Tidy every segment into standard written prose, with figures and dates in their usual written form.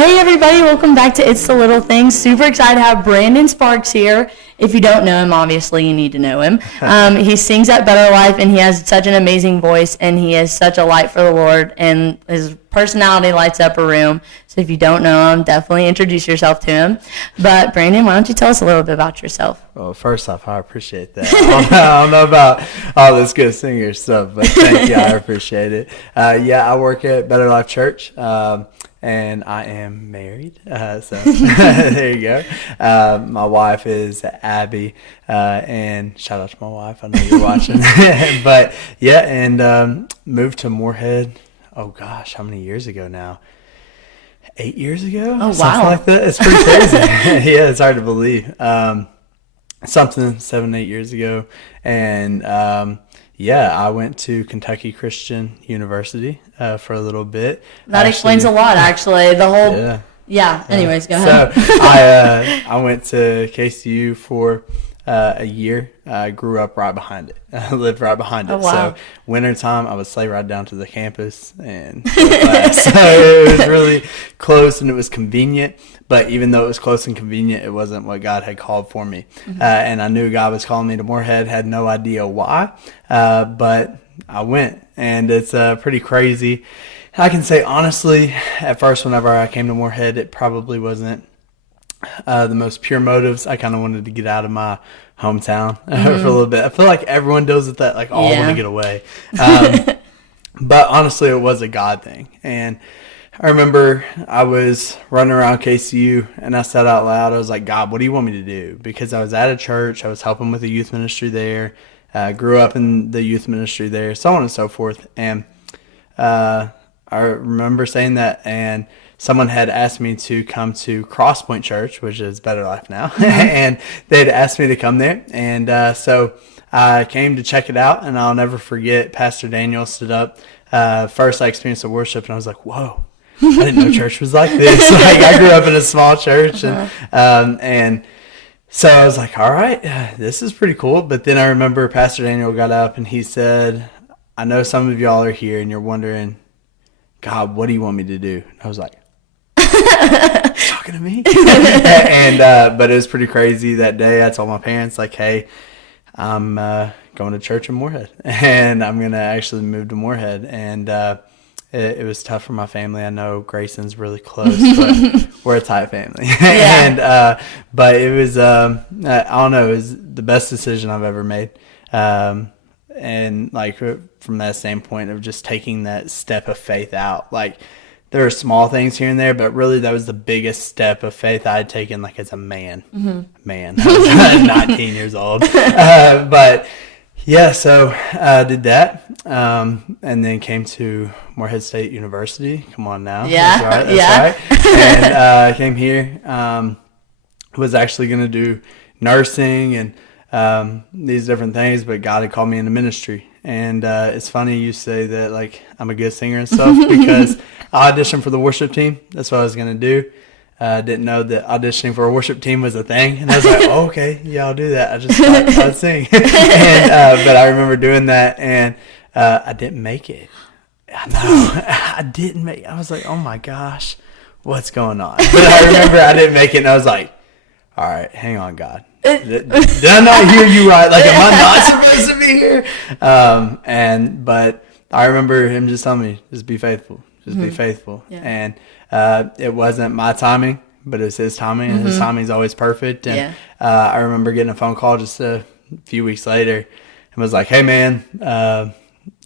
Hey everybody, welcome back to It's the Little Things. Super excited to have Brandon Sparks here. If you don't know him, obviously you need to know him. He sings at Better Life, and he has such an amazing voice, and he is such a light for the Lord, and his personality lights up a room. So if you don't know him, definitely introduce yourself to him. But Brandon, why don't you tell us a little bit about yourself? Well, first off, I appreciate that. I don't know about all this good singer stuff, but thank you. I appreciate it. I work at Better Life Church. And I am married, so there you go. My wife is Abby, and shout out to my wife. I know you're watching. But yeah, and moved to Moorhead. Oh gosh, how many years ago now? 8 years ago? Oh, wow. Something like that. It's pretty crazy. Yeah, it's hard to believe. 7-8 years ago, and I went to Kentucky Christian University for a little bit. That explains a lot, actually. The whole Anyways, go ahead. So I went to KCU for a year. I grew up right behind it. I lived right behind it. Oh, wow. So wintertime, I would sleigh ride down to the campus and go to class. So it was really close and it was convenient. But even though it was close and convenient, it wasn't what God had called for me. Mm-hmm. And I knew God was calling me to Moorhead, had no idea why. But I went, and it's pretty crazy. I can say honestly, at first, whenever I came to Moorhead, it probably wasn't the most pure motives. I kind of wanted to get out of my hometown for a little bit. I feel like everyone deals with that, like, I want to get away. But honestly, it was a God thing. And I remember I was running around KCU, and I said out loud, I was like, God, what do you want me to do? Because I was at a church, I was helping with the youth ministry there, grew up in the youth ministry there, so on and so forth. And I remember saying that, and someone had asked me to come to Crosspoint Church, which is Better Life now, and they'd asked me to come there. And so I came to check it out, and I'll never forget, Pastor Daniel stood up. First I experienced the worship, and I was like, whoa. I didn't know church was like this. Like, I grew up in a small church, and so I was like, all right, this is pretty cool. But then I remember Pastor Daniel got up and he said, I know some of y'all are here and you're wondering, God, what do you want me to do? And I was like, talking to me? But it was pretty crazy that day. I told my parents, like, hey, I'm going to church in Moorhead, and I'm going to actually move to Moorhead. And it was tough for my family. I know Grayson's really close, but we're a tight family. Yeah. But it was, I don't know, it was the best decision I've ever made. And like from that standpoint of just taking that step of faith out, like there are small things here and there, but really that was the biggest step of faith I had taken, like as a man. I was 19 years old. But yeah, so I did that, and then came to Moorhead State University. Come on now. Yeah, that's right. And I came here, was actually going to do nursing and these different things, but God had called me into ministry. And it's funny you say that, like, I'm a good singer and stuff, because I auditioned for the worship team. That's what I was going to do. Didn't know that auditioning for a worship team was a thing, and I was like, oh, okay, yeah, I'll do that. I just thought I'd sing. And but I remember doing that, and I didn't make it. I know, I didn't make it. I was like, oh my gosh, what's going on? But I remember I didn't make it, and I was like, all right, hang on, God. Did I not hear you right? Like, am I not supposed to be here? But I remember him just telling me, just be faithful. Just be faithful. Yeah. And it wasn't my timing, but it was his timing, and his timing is always perfect. And I remember getting a phone call just a few weeks later and was like, hey, man,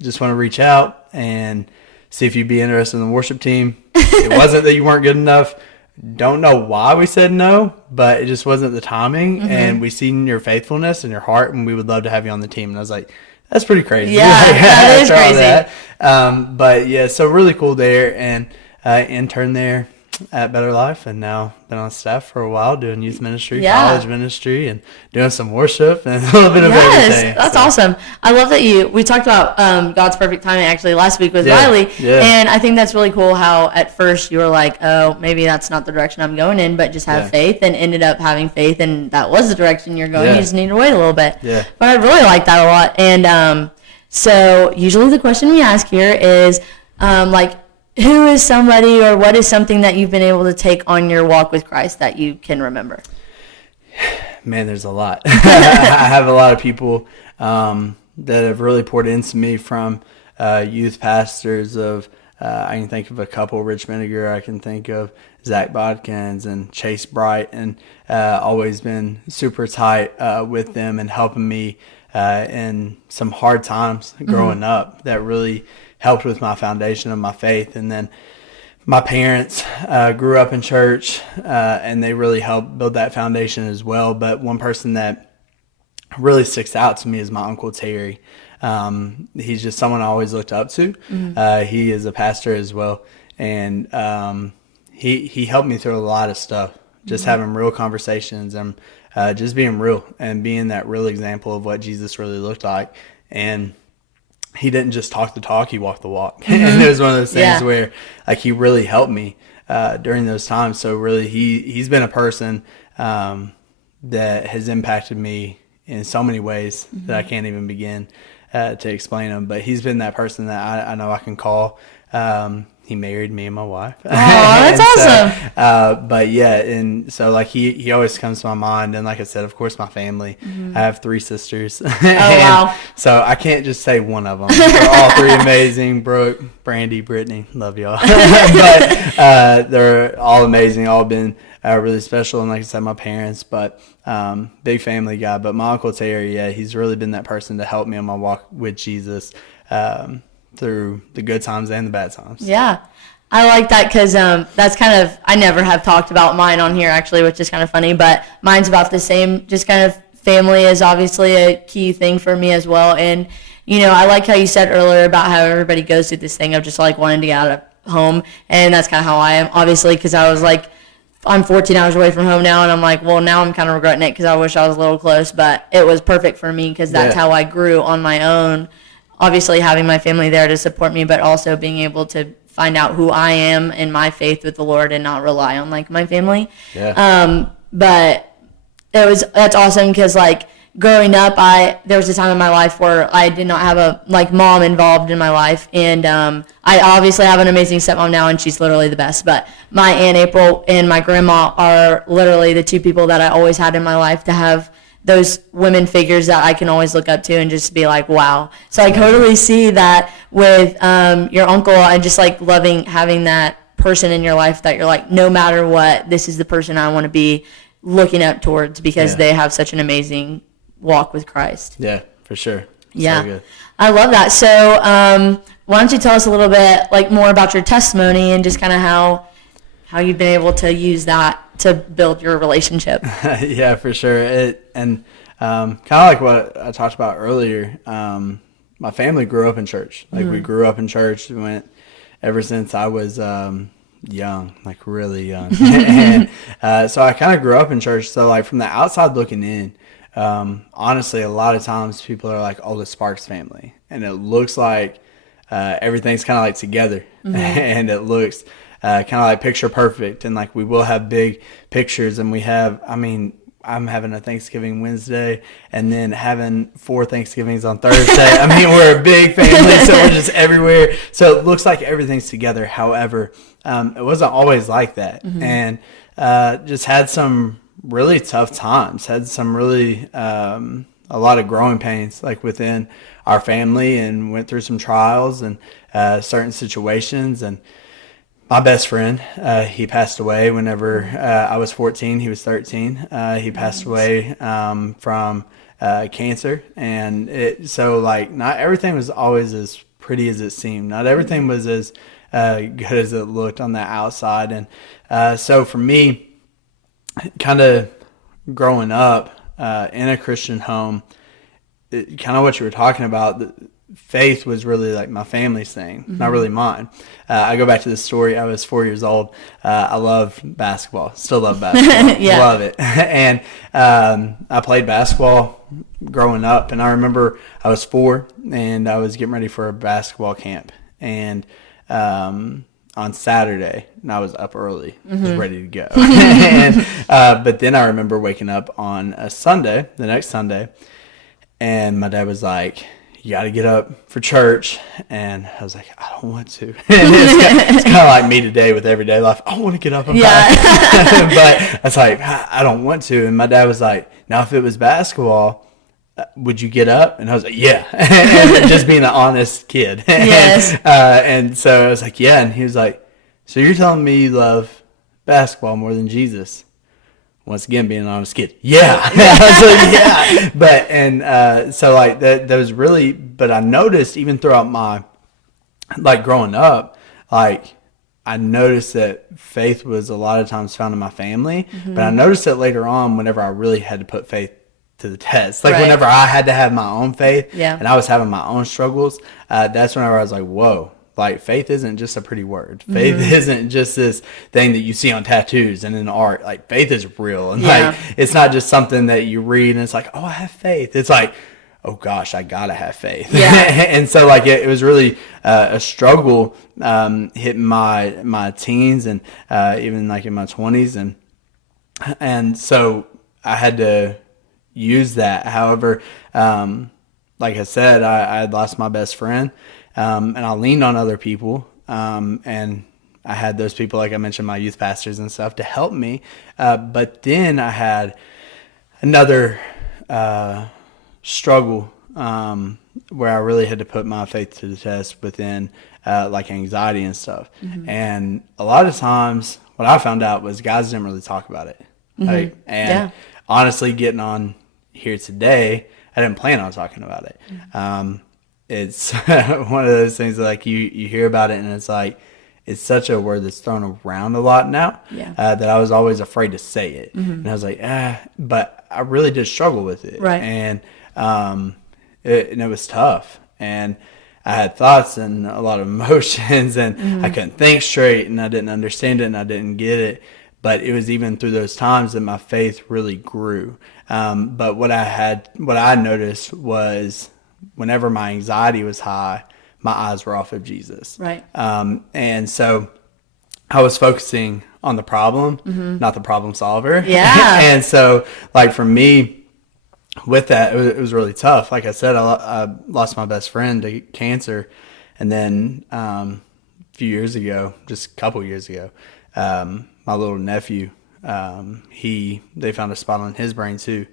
just want to reach out and see if you'd be interested in the worship team. It wasn't that you weren't good enough. Don't know why we said no, but it just wasn't the timing. And we seen your faithfulness and your heart, and we would love to have you on the team. And I was like, that's pretty crazy. Yeah, that is crazy. But yeah, so really cool there, and intern there at Better Life, and now been on staff for a while doing youth ministry, college ministry, and doing some worship and a little bit of everything. That's awesome. I love that we talked about God's perfect timing actually last week with Riley, and I think that's really cool how at first you were like, oh, maybe that's not the direction I'm going in, but just have faith, and ended up having faith, and that was the direction you're going. You just need to wait a little bit. Yeah. But I really like that a lot. And so usually the question we ask here is like, who is somebody or what is something that you've been able to take on your walk with Christ that you can remember? Man, there's a lot. I have a lot of people that have really poured into me, from youth pastors of, I can think of a couple, Rich Miniger, I can think of Zach Bodkins and Chase Bright, and always been super tight with them and helping me in some hard times growing up that really helped with my foundation of my faith. And then my parents grew up in church, and they really helped build that foundation as well. But one person that really sticks out to me is my Uncle Terry. He's just someone I always looked up to. He is a pastor as well. And he helped me through a lot of stuff, just having real conversations and just being real and being that real example of what Jesus really looked like. And he didn't just talk the talk, he walked the walk. And it was one of those things where like he really helped me during those times. So really he's been a person that has impacted me in so many ways that I can't even begin to explain him. But he's been that person that I know I can call. He married me and my wife. Oh, that's awesome. So, but yeah, and so like he always comes to my mind. And like I said, of course, my family. I have 3 sisters. Oh, wow. So I can't just say one of them. They're all 3 amazing. Brooke, Brandy, Brittany, love y'all. But they're all amazing, all been really special. And like I said, my parents, but big family guy. But my Uncle Terry, yeah, he's really been that person to help me on my walk with Jesus through the good times and the bad times. Yeah. I like that because that's kind of, I never have talked about mine on here actually, which is kind of funny, but mine's about the same. Just kind of family is obviously a key thing for me as well. And, you know, I like how you said earlier about how everybody goes through this thing of just like wanting to get out of home. And that's kind of how I am, obviously, because I was like, I'm 14 hours away from home now, and I'm like, well, now I'm kind of regretting it because I wish I was a little close, but it was perfect for me because that's how I grew on my own. Obviously having my family there to support me, but also being able to find out who I am in my faith with the Lord and not rely on like my family. But that's awesome because like growing up, there was a time in my life where I did not have a like mom involved in my life, and I obviously have an amazing stepmom now, and she's literally the best. But my Aunt April and my grandma are literally the 2 people that I always had in my life to have those women figures that I can always look up to and just be like, wow. So I totally see that with your uncle, and just like loving having that person in your life that you're like, no matter what, this is the person I want to be looking up towards because they have such an amazing walk with Christ. Yeah, for sure. Yeah. So good. I love that. So why don't you tell us a little bit like more about your testimony and just kind of how you've been able to use that to build your relationship. Yeah, for sure. And kind of like what I talked about earlier, my family grew up in church. Like we grew up in church. We went ever since I was young, like really young. And so I kind of grew up in church. So like from the outside looking in, honestly, a lot of times people are like, oh, the Sparks family. And it looks like everything's kind of like together. And it looks kind of like picture perfect, and like we will have big pictures, and we have, I mean, I'm having a Thanksgiving Wednesday and then having 4 Thanksgivings on Thursday. I mean, we're a big family, so we're just everywhere. So it looks like everything's together. However, it wasn't always like that. And just had some really tough times, had some really, a lot of growing pains like within our family, and went through some trials and certain situations. And my best friend, he passed away whenever I was 14. He was 13. He passed away from cancer. And so like not everything was always as pretty as it seemed. Not everything was as good as it looked on the outside. And so for me, kind of growing up in a Christian home, kind of what you were talking about, faith was really like my family's thing, not really mine. I go back to this story. I was 4 years old. I love basketball. Still love basketball. Love it. And I played basketball growing up. And I remember I was 4 and I was getting ready for a basketball camp. And on Saturday, and I was up early, was ready to go. And but then I remember waking up on a Sunday, the next Sunday, and my dad was like, you got to get up for church. And I was like, I don't want to. It's kind of like me today with everyday life. I want to get up and practice. But I was like, I don't want to. And my dad was like, now if it was basketball, would you get up? And I was like, yeah. And just being an honest kid. Yes. And so I was like, yeah. And he was like, so you're telling me you love basketball more than Jesus? Once again, being an honest kid. Yeah. I was like, yeah. But, and so like that was really, but I noticed even throughout my, like growing up, like I noticed that faith was a lot of times found in my family, but I noticed it later on whenever I really had to put faith to the test. Like whenever I had to have my own faith and I was having my own struggles, that's whenever I was like, whoa. Like, faith isn't just a pretty word. Faith isn't just this thing that you see on tattoos and in art. Like, faith is real. And, like, it's not just something that you read and it's like, oh, I have faith. It's like, oh, gosh, I got to have faith. Yeah. And so, like, it was really a struggle hitting my teens and even, like, in my 20s. And so I had to use that. However, like I said, I had lost my best friend. And I leaned on other people, and I had those people, like I mentioned, my youth pastors and stuff, to help me. But then I had another struggle where I really had to put my faith to the test within like anxiety and stuff. And a lot of times what I found out was guys didn't really talk about it. Like, and honestly, getting on here today, I didn't plan on talking about it. It's one of those things that, like, you hear about it and it's like, it's such a word that's thrown around a lot now that I was always afraid to say it. And I was like, but I really did struggle with it. Right. And it was tough. And I had thoughts and a lot of emotions and I couldn't think straight and I didn't understand it and I didn't get it. But it was even through those times that my faith really grew. But what I noticed was, whenever my anxiety was high, my eyes were off of Jesus. Right. And so I was focusing on the problem, not the problem solver. Yeah. And so, like, for me, with that, it was really tough. Like I said, I lost my best friend to cancer. And then a few years ago, just a couple years ago, my little nephew, they found a spot on his brain too.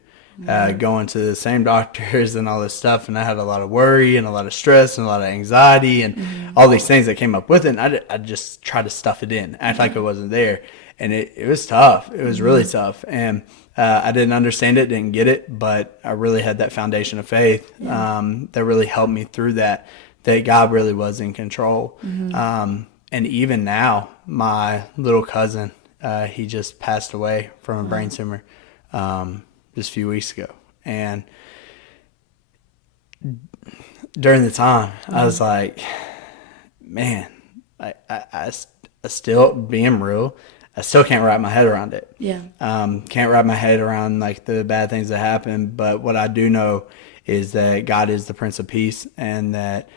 Going to the same doctors and all this stuff, and I had a lot of worry and a lot of stress and a lot of anxiety and all these things that came up with it, and I just tried to stuff it in, act like it wasn't there, and it was tough. It was really tough, and I didn't understand it, didn't get it, but I really had that foundation of faith that really helped me through that God really was in control. And even now, my little cousin, he just passed away from a brain tumor just a few weeks ago. And during the time, I was like, man, I still, being real, I still can't wrap my head around it. Yeah. Can't wrap my head around, like, the bad things that happen. But what I do know is that God is the Prince of Peace, and that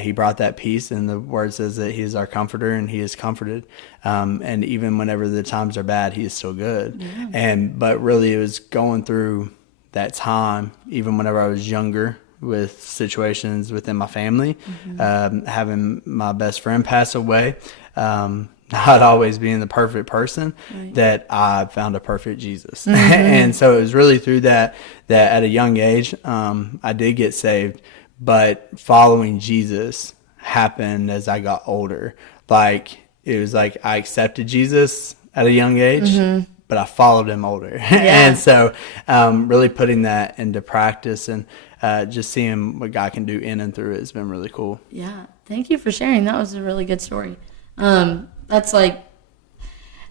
he brought that peace, and the word says that he is our comforter and he is comforted. And even whenever the times are bad, he is still good. Yeah. But really, it was going through that time, even whenever I was younger, with situations within my family, having my best friend pass away, not always being the perfect person, that I found a perfect Jesus. And so it was really through that at a young age, I did get saved. But following Jesus happened as I got older. Like, it was like I accepted Jesus at a young age, but I followed him older. And so really putting that into practice and just seeing what God can do in and through it has been really cool. Yeah. Thank you for sharing. That was a really good story. That's like,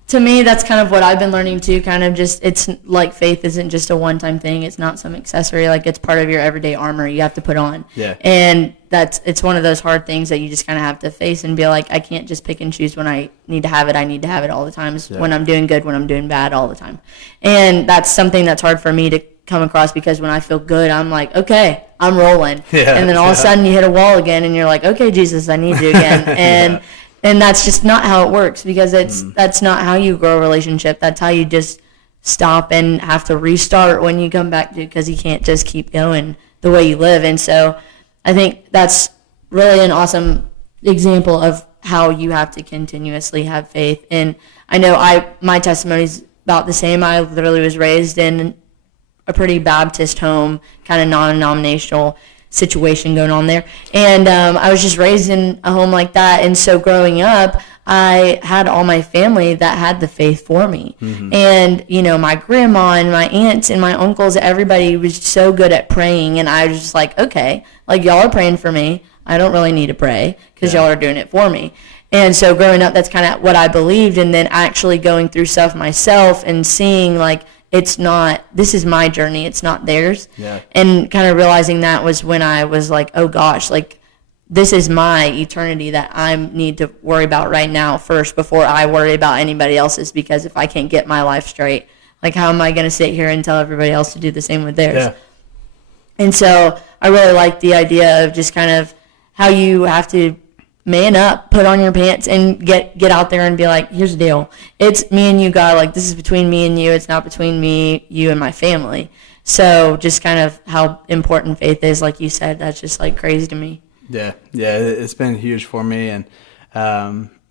to me, that's kind of what I've been learning too. Kind of just, it's like faith isn't just a one-time thing. It's not some accessory. Like, it's part of your everyday armor you have to put on. Yeah. And it's one of those hard things that you just kind of have to face and be like, I can't just pick and choose when I need to have it. I need to have it all the time. When I'm doing good, when I'm doing bad, all the time. And that's something that's hard for me to come across, because when I feel good, I'm like, okay, I'm rolling. Yeah, and then all of a sudden you hit a wall again and you're like, okay, Jesus, I need you again. And that's just not how it works, because that's not how you grow a relationship. That's how you just stop and have to restart when you come back to, because you can't just keep going the way you live. And so I think that's really an awesome example of how you have to continuously have faith. And I know my testimony is about the same. I literally was raised in a pretty Baptist home, kind of non-denominational situation going on there. And I was just raised in a home like that. And so growing up, I had all my family that had the faith for me. Mm-hmm. And, my grandma and my aunts and my uncles, everybody was so good at praying. And I was just like, okay, like y'all are praying for me. I don't really need to pray because y'all are doing it for me. And so growing up, that's kind of what I believed. And then actually going through stuff myself and seeing like, this is my journey. It's not theirs. Yeah. And kind of realizing that was when I was like, oh gosh, like this is my eternity that I need to worry about right now first before I worry about anybody else's, because if I can't get my life straight, like how am I going to sit here and tell everybody else to do the same with theirs? Yeah. And so I really like the idea of just kind of how you have to man up, put on your pants, and get out there and be like, here's the deal. It's me and you, God. Like, this is between me and you. It's not between me, you, and my family. So just kind of how important faith is, like you said, that's just, like, crazy to me. Yeah, it's been huge for me. And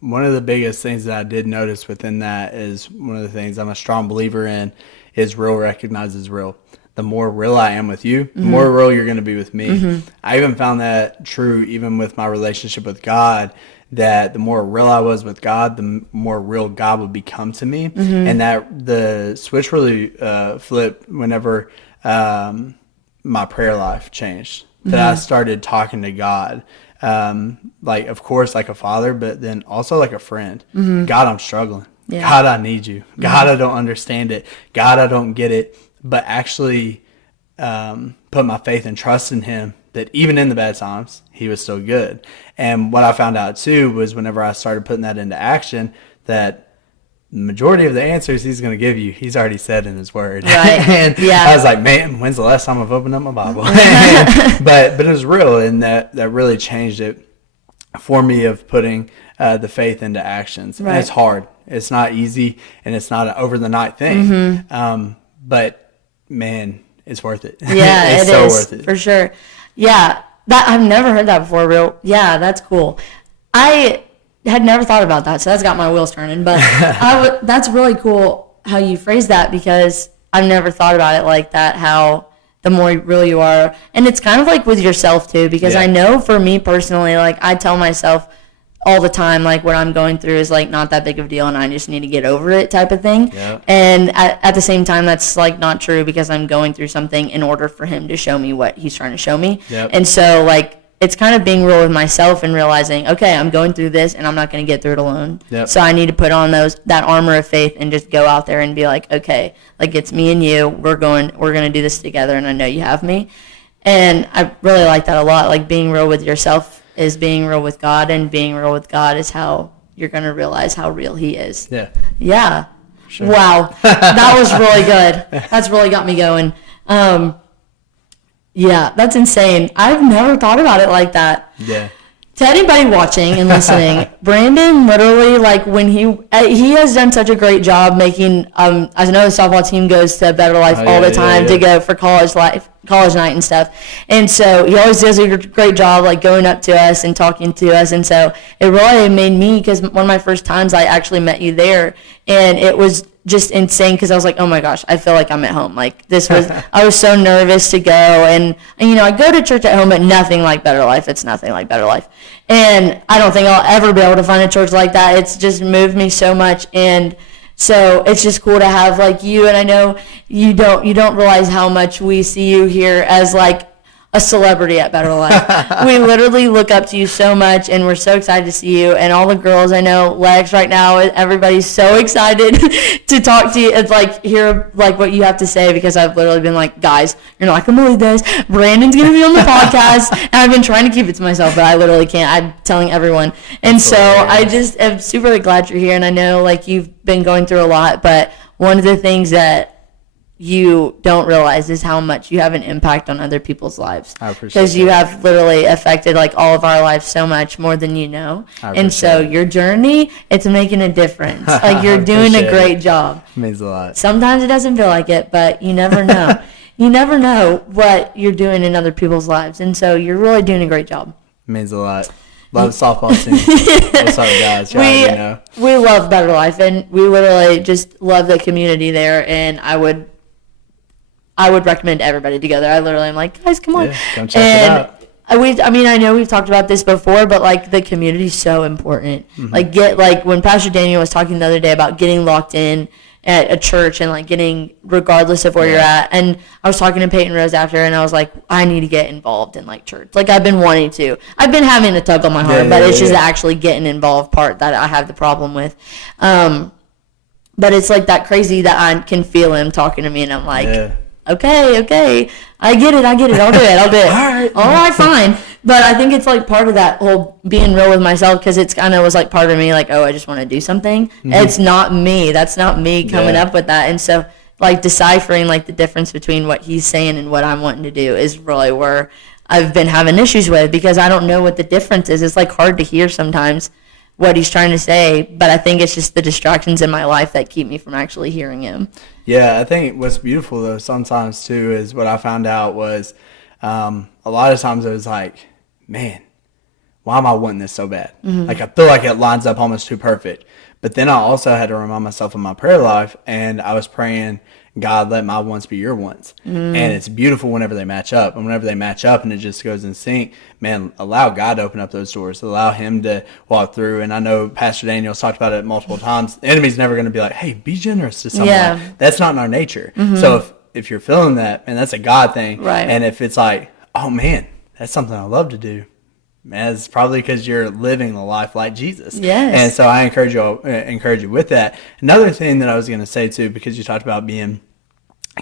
one of the biggest things that I did notice within that is one of the things I'm a strong believer in is real recognizes real. The more real I am with you, the more real you're going to be with me. Mm-hmm. I even found that true even with my relationship with God, that the more real I was with God, the more real God would become to me. Mm-hmm. And that the switch really flipped whenever my prayer life changed. That I started talking to God, like, of course, like a father, but then also like a friend. Mm-hmm. God, I'm struggling. Yeah. God, I need you. God, I don't understand it. God, I don't get it. But actually put my faith and trust in him, that even in the bad times, he was still good. And what I found out, too, was whenever I started putting that into action, that the majority of the answers he's going to give you, he's already said in his word. Right. And I was like, man, when's the last time I've opened up my Bible? but it was real, and that really changed it for me of putting the faith into actions. Right. And it's hard. It's not easy, and it's not an over-the-night thing. Mm-hmm. But man, it's worth it. Yeah, it's so worth it. For sure. Yeah, I've never heard that before. Yeah, that's cool. I had never thought about that, so that's got my wheels turning. But that's really cool how you phrase that, because I've never thought about it like that, how the more real you are. And it's kind of like with yourself too, because I know for me personally, like I tell myself all the time, like what I'm going through is like not that big of a deal and I just need to get over it type of thing. Yep. And at the same time, that's like not true, because I'm going through something in order for him to show me what he's trying to show me. Yep. And so like it's kind of being real with myself and realizing, okay, I'm going through this and I'm not going to get through it alone. Yep. So I need to put on that armor of faith and just go out there and be like, okay, like it's me and you, we're going to do this together, and I know you have me. And I really like that a lot. Like being real with yourself is being real with God, and being real with God is how you're going to realize how real he is. Yeah. Yeah. Sure. Wow. That was really good. That's really got me going. Yeah, that's insane. I've never thought about it like that. Yeah. To anybody watching and listening, Brandon literally, like, when he has done such a great job making, I know the softball team goes to Better Life all the time to go for college night and stuff. And so he always does a great job, like, going up to us and talking to us. And so it really made me, because one of my first times I actually met you there, and it was just insane, because I was like, oh my gosh, I feel like I'm at home. Like I was so nervous to go, and I go to church at home, but nothing like Better Life. It's nothing like Better Life. And I don't think I'll ever be able to find a church like that. It's just moved me so much. And so it's just cool to have like you, and I know you don't realize how much we see you here as like a celebrity at Better Life. We literally look up to you so much, and we're so excited to see you. And all the girls, I know, Lex right now, everybody's so excited to talk to you. It's like, hear like what you have to say, because I've literally been like, guys, you're not going to believe this. Brandon's going to be on the podcast. And I've been trying to keep it to myself, but I literally can't. I'm telling everyone. And so I just am super glad you're here. And I know like you've been going through a lot, but one of the things that you don't realize is how much you have an impact on other people's lives, because you have literally affected like all of our lives so much more than you know. And so your journey, it's making a difference. Like you're doing a great job. It means a lot. Sometimes it doesn't feel like it, but you never know. you never know what you're doing in other people's lives. And so you're really doing a great job. Means a lot. Love softball team. What's up, guys? We love Better Life, and we literally just love the community there. And I would recommend everybody to go there. I literally am like, guys, come on. Yeah, come check it out. I know we've talked about this before, but like the community is so important. Like when Pastor Daniel was talking the other day about getting locked in at a church and like getting regardless of where you're at. And I was talking to Peyton Rose after, and I was like, I need to get involved in like church. Like I've been wanting to. I've been having a tug on my heart, but it's just actually getting involved part that I have the problem with. But it's like that crazy that I can feel him talking to me, and I'm like, okay, I get it, I'll do it. All right, fine. But I think it's like part of that whole being real with myself, because it's kind of was like part of me like, oh, I just want to do something. It's not me. That's not me coming up with that. And so like deciphering like the difference between what he's saying and what I'm wanting to do is really where I've been having issues with, because I don't know what the difference is. It's like hard to hear sometimes what he's trying to say, but I think it's just the distractions in my life that keep me from actually hearing him. Yeah, I think what's beautiful though sometimes too is what I found out was a lot of times it was like, man, why am I wanting this so bad? Like I feel like it lines up almost too perfect. But then I also had to remind myself of my prayer life, and I was praying, God, let my wants be your wants. And it's beautiful whenever they match up. And whenever they match up and it just goes in sync, man, allow God to open up those doors. Allow him to walk through. And I know Pastor Daniel's talked about it multiple times. The enemy's never going to be like, hey, be generous to someone. Yeah. That's not in our nature. So if you're feeling that, and that's a God thing. Right. And if it's like, oh, man, that's something I love to do, man, it's probably because you're living the life like Jesus. Yes. And so I encourage you with that. Another thing that I was going to say too, because you talked about being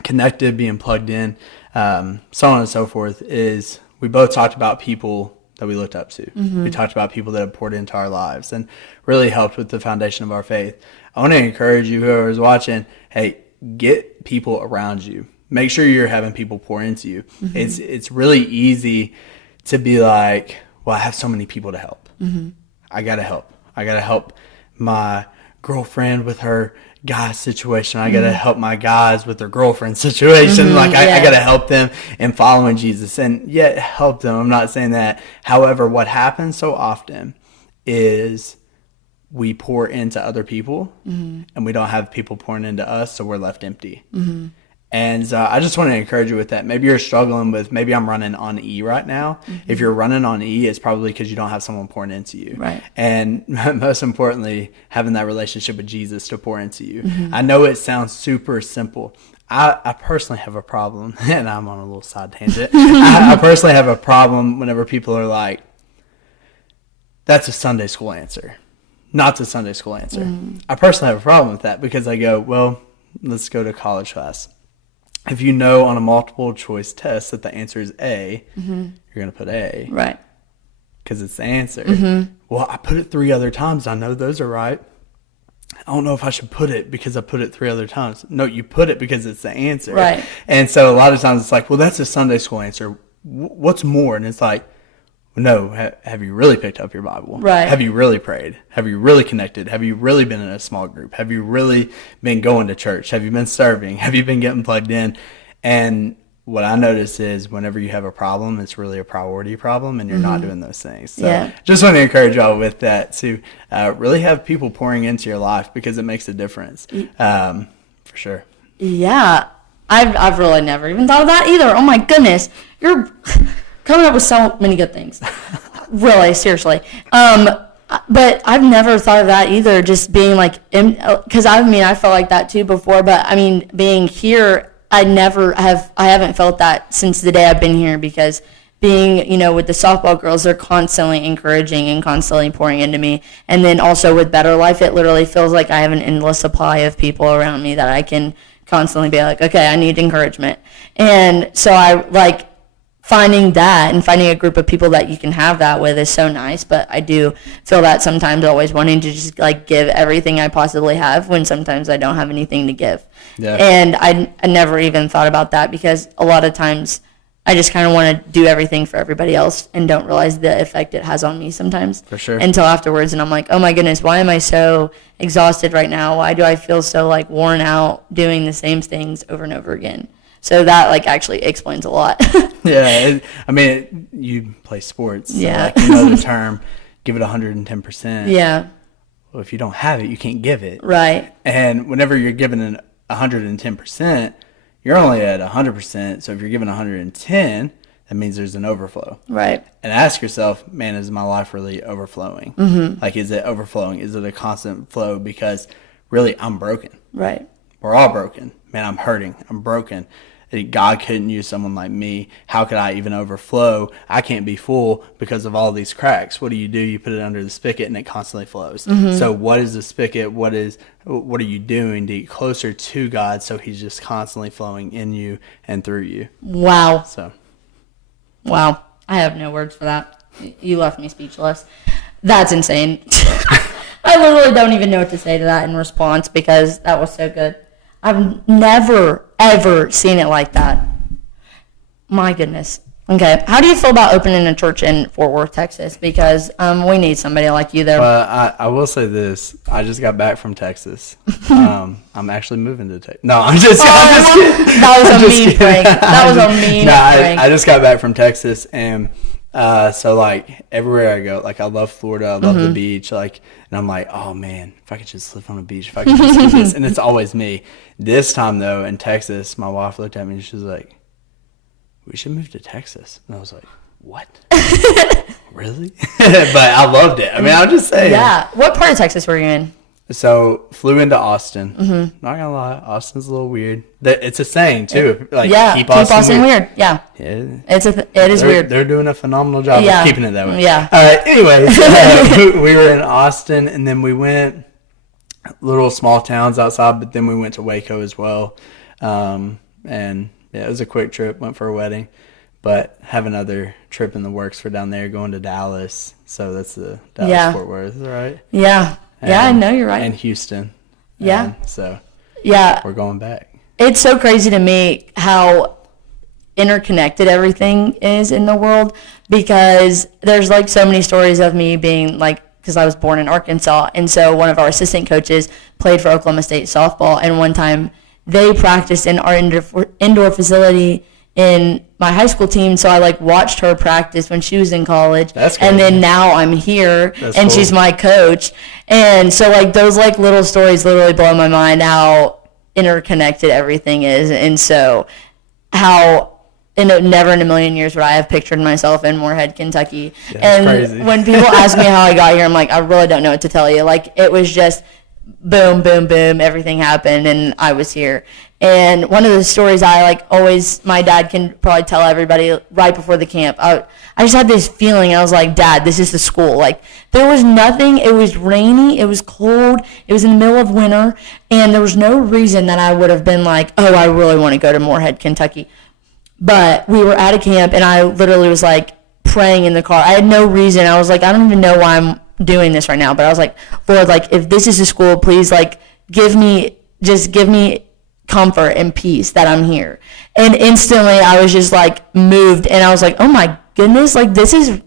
connected, being plugged in, so on and so forth, is we both talked about people that we looked up to. We talked about people that have poured into our lives and really helped with the foundation of our faith. I want to encourage you, whoever's watching, hey, get people around you. Make sure you're having people pour into you. It's really easy to be like, well, I have so many people to help. I got to help. I got to help my girlfriend with her guy situation. I got to help my guys with their girlfriend situation. I got to help them in following Jesus, and yet help them. I'm not saying that. However, what happens so often is we pour into other people and we don't have people pouring into us, so we're left empty. And I just want to encourage you with that. Maybe you're struggling with, maybe I'm running on E right now. If you're running on E, it's probably because you don't have someone pouring into you. Right. And most importantly, having that relationship with Jesus to pour into you. I know it sounds super simple. I personally have a problem, and I'm on a little side tangent. I personally have a problem whenever people are like, that's a Sunday school answer. Not the Sunday school answer. I personally have a problem with that, because I go, well, let's go to college class. If you know on a multiple choice test that the answer is A, you're going to put A. Right. Because it's the answer. Well, I put it 3 other times. I know those are right. I don't know if I should put it because I put it 3 other times. No, you put it because it's the answer. Right. And so a lot of times it's like, well, that's a Sunday school answer. What's more? And it's like, no, have you really picked up your Bible? Right. Have you really prayed? Have you really connected? Have you really been in a small group? Have you really been going to church? Have you been serving? Have you been getting plugged in? And what I notice is whenever you have a problem, it's really a priority problem, and you're not doing those things. So just want to encourage y'all with that to really have people pouring into your life, because it makes a difference for sure. Yeah. I've really never even thought of that either. Oh my goodness. You're coming up with so many good things. Really, seriously. But I've never thought of that either, just being like, because I felt like that too before, but I mean, being here, I haven't felt that since the day I've been here, because being, with the softball girls, they're constantly encouraging and constantly pouring into me. And then also with Better Life, it literally feels like I have an endless supply of people around me that I can constantly be like, okay, I need encouragement. And so I like, finding that and finding a group of people that you can have that with is so nice. But I do feel that sometimes always wanting to just like give everything I possibly have, when sometimes I don't have anything to give. Yeah. And I never even thought about that, because a lot of times I just kind of want to do everything for everybody else and don't realize the effect it has on me sometimes. For sure. Until afterwards, and I'm like, oh my goodness, why am I so exhausted right now? Why do I feel so like worn out doing the same things over and over again? So that like actually explains a lot. Yeah, you play sports. So Yeah. like, you know the term, give it 110%. Yeah. Well, if you don't have it, you can't give it. Right. And whenever you're giving an 110%, you're only at 100%. So if you're giving 110, that means there's an overflow. Right. And ask yourself, man, is my life really overflowing? Mm-hmm. Like, is it overflowing? Is it a constant flow? Because really, I'm broken. Right. We're all broken. Man, I'm hurting. I'm broken. God couldn't use someone like me. How could I even overflow? I can't be full because of all these cracks. What do? You put it under the spigot and it constantly flows. Mm-hmm. So what is the spigot? What are you doing to get closer to God so he's just constantly flowing in you and through you? Wow. So. Wow. I have no words for that. You left me speechless. That's insane. I literally don't even know what to say to that in response because that was so good. I've never, ever seen it like that. My goodness. Okay. How do you feel about opening a church in Fort Worth, Texas? Because we need somebody like you there. I will say this. I just got back from Texas. I'm actually moving to Texas. No, I'm just kidding. That was a mean prank. That was a mean prank. I just got back from Texas, and so like everywhere I go, like I love Florida. I love the beach. Like, and I'm like, oh man, if I could just live on a beach, if I could just do this. And it's always me. This time though, in Texas, my wife looked at me and she was like, we should move to Texas. And I was like, what? Really? But I loved it. I mean, I'm just saying. Yeah. What part of Texas were you in? So flew into Austin. Not gonna lie, Austin's a little weird. It's a saying too. Like, yeah, keep Austin weird. Yeah. It is weird. They're doing a phenomenal job of keeping it that way. Yeah. Anyways, we were in Austin, and then we went little small towns outside, but then we went to Waco as well. And yeah, it was a quick trip. Went for a wedding, but have another trip in the works for down there, going to Dallas. So that's the Dallas Fort Worth, right? Yeah. Yeah, I know you're right. And Houston. Yeah. So yeah, we're going back. It's so crazy to me how interconnected everything is in the world, because there's like so many stories of me being like, because I was born in Arkansas, and so one of our assistant coaches played for Oklahoma State softball, and one time they practiced in our indoor facility in my high school team, so I like watched her practice when she was in college. That's crazy. And then now I'm here. That's and cool. She's my coach, and so like those like little stories literally blow my mind how interconnected everything is. And so how never in a million years would I have pictured myself in Moorhead, Kentucky. Yeah, and crazy. When people ask me how I got here, I'm like, I really don't know what to tell you. Like, it was just boom, boom, boom, everything happened and I was here. And one of the stories I like always, my dad can probably tell everybody right before the camp, I just had this feeling. I was like, Dad, this is the school. Like, there was nothing. It was rainy. It was cold. It was in the middle of winter. And there was no reason that I would have been like, oh, I really want to go to Moorhead, Kentucky. But we were at a camp and I literally was like praying in the car. I had no reason. I was like, I don't even know why I'm doing this right now. But I was like, Lord, like, if this is the school, please, like, give me comfort and peace that I'm here. And instantly I was just like moved, and I was like, oh my goodness, like this is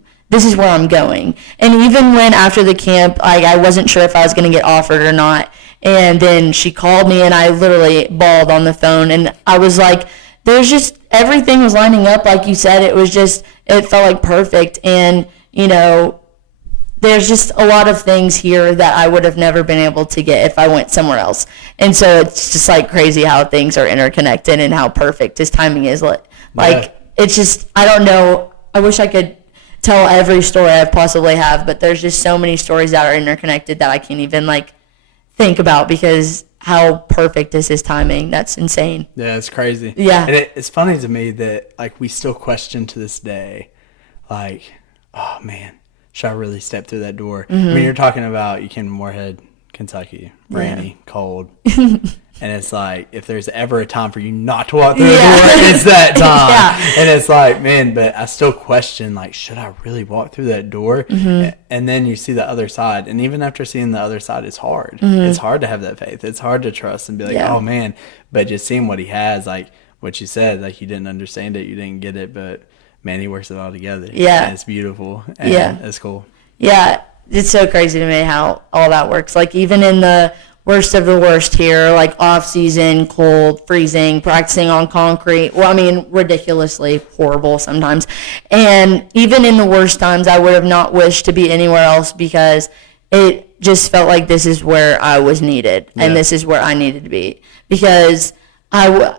where I'm going. And even when after the camp, like, I wasn't sure if I was going to get offered or not, and then she called me and I literally bawled on the phone, and I was like, there's just, everything was lining up like you said. It felt like perfect. And you know, there's just a lot of things here that I would have never been able to get if I went somewhere else. And so it's just like crazy how things are interconnected and how perfect his timing is. Like, It's just, I don't know. I wish I could tell every story I possibly have, but there's just so many stories that are interconnected that I can't even like think about, because how perfect is his timing. That's insane. Yeah, it's crazy. Yeah. And it's funny to me that like we still question to this day, like, oh man, should I really step through that door? Mm-hmm. I mean, you're talking about, you came to Moorhead, Kentucky, rainy, cold. And it's like, if there's ever a time for you not to walk through the door, it's that time. Yeah. And it's like, man, but I still question, like, should I really walk through that door? Mm-hmm. And then you see the other side. And even after seeing the other side, it's hard. Mm-hmm. It's hard to have that faith. It's hard to trust and be like, oh, man. But just seeing what he has, like what you said, like, you didn't understand it, you didn't get it, but, man, he works it all together. Yeah. And it's beautiful. And it's cool. Yeah. It's so crazy to me how all that works. Like, even in the worst of the worst here, like off season, cold, freezing, practicing on concrete. Well, I mean, ridiculously horrible sometimes. And even in the worst times, I would have not wished to be anywhere else because it just felt like this is where I was needed and this is where I needed to be. Because I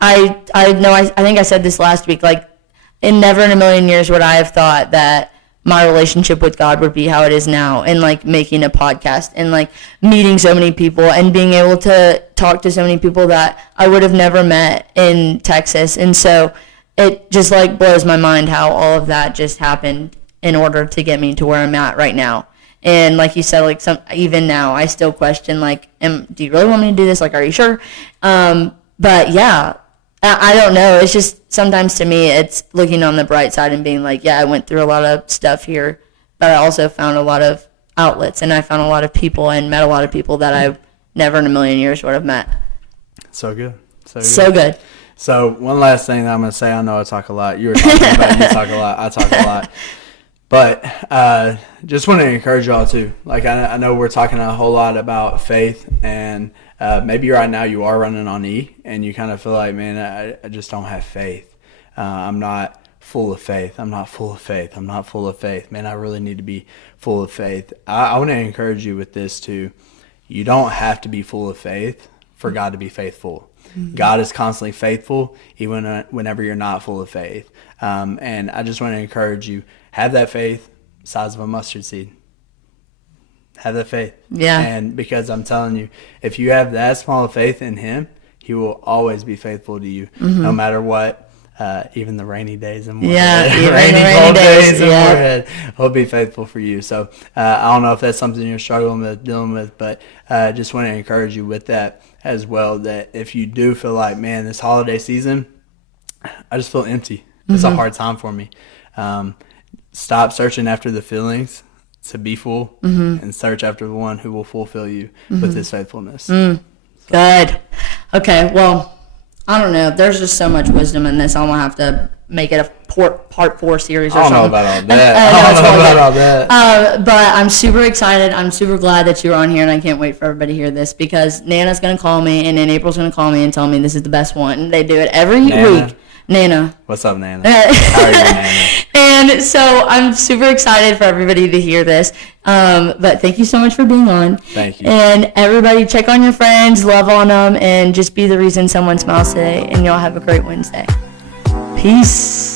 think I said this last week, like, never in a million years would I have thought that my relationship with God would be how it is now, and like making a podcast and like meeting so many people and being able to talk to so many people that I would have never met in Texas. And so it just like blows my mind how all of that just happened in order to get me to where I'm at right now. And like you said, like even now I still question like, do you really want me to do this? Like, are you sure? But yeah, I don't know. It's just sometimes to me, it's looking on the bright side and being like, yeah, I went through a lot of stuff here, but I also found a lot of outlets, and I found a lot of people and met a lot of people that I never in a million years would have met. So good. So good. So one last thing that I'm going to say, I know I talk a lot. You were talking about you talk a lot. I talk a lot. But just want to encourage y'all too. Like I know we're talking a whole lot about faith, and maybe right now you are running on E, and you kind of feel like, man, I just don't have faith. I'm not full of faith. I'm not full of faith. I'm not full of faith. Man, I really need to be full of faith. I want to encourage you with this too. You don't have to be full of faith for God to be faithful. Mm-hmm. God is constantly faithful, even whenever you're not full of faith. And I just want to encourage you, have that faith, size of a mustard seed. Have that faith. Yeah. And because I'm telling you, if you have that small of faith in Him, He will always be faithful to you, no matter what. Even the rainy days and more. Yeah, even rainy, the rainy cold days. and Yeah. Morehead, He'll be faithful for you. So I don't know if that's something you're struggling with, dealing with, but I just want to encourage you with that as well, that if you do feel like, man, this holiday season, I just feel empty. It's a hard time for me. Stop searching after the feelings to be full and search after the one who will fulfill you with His faithfulness. Good. Okay, well, I don't know. There's just so much wisdom in this. I'm going to have to make it a part 4 series or something. I don't know about all that. I don't know about all that. But I'm super excited. I'm super glad that you're on here, and I can't wait for everybody to hear this because Nana's going to call me, and then April's going to call me and tell me this is the best one. They do it every week. Nana. What's up, Nana? How are you, Nana? And so I'm super excited for everybody to hear this. But thank you so much for being on. Thank you. And everybody, check on your friends, love on them, and just be the reason someone smiles today. And y'all have a great Wednesday. Peace.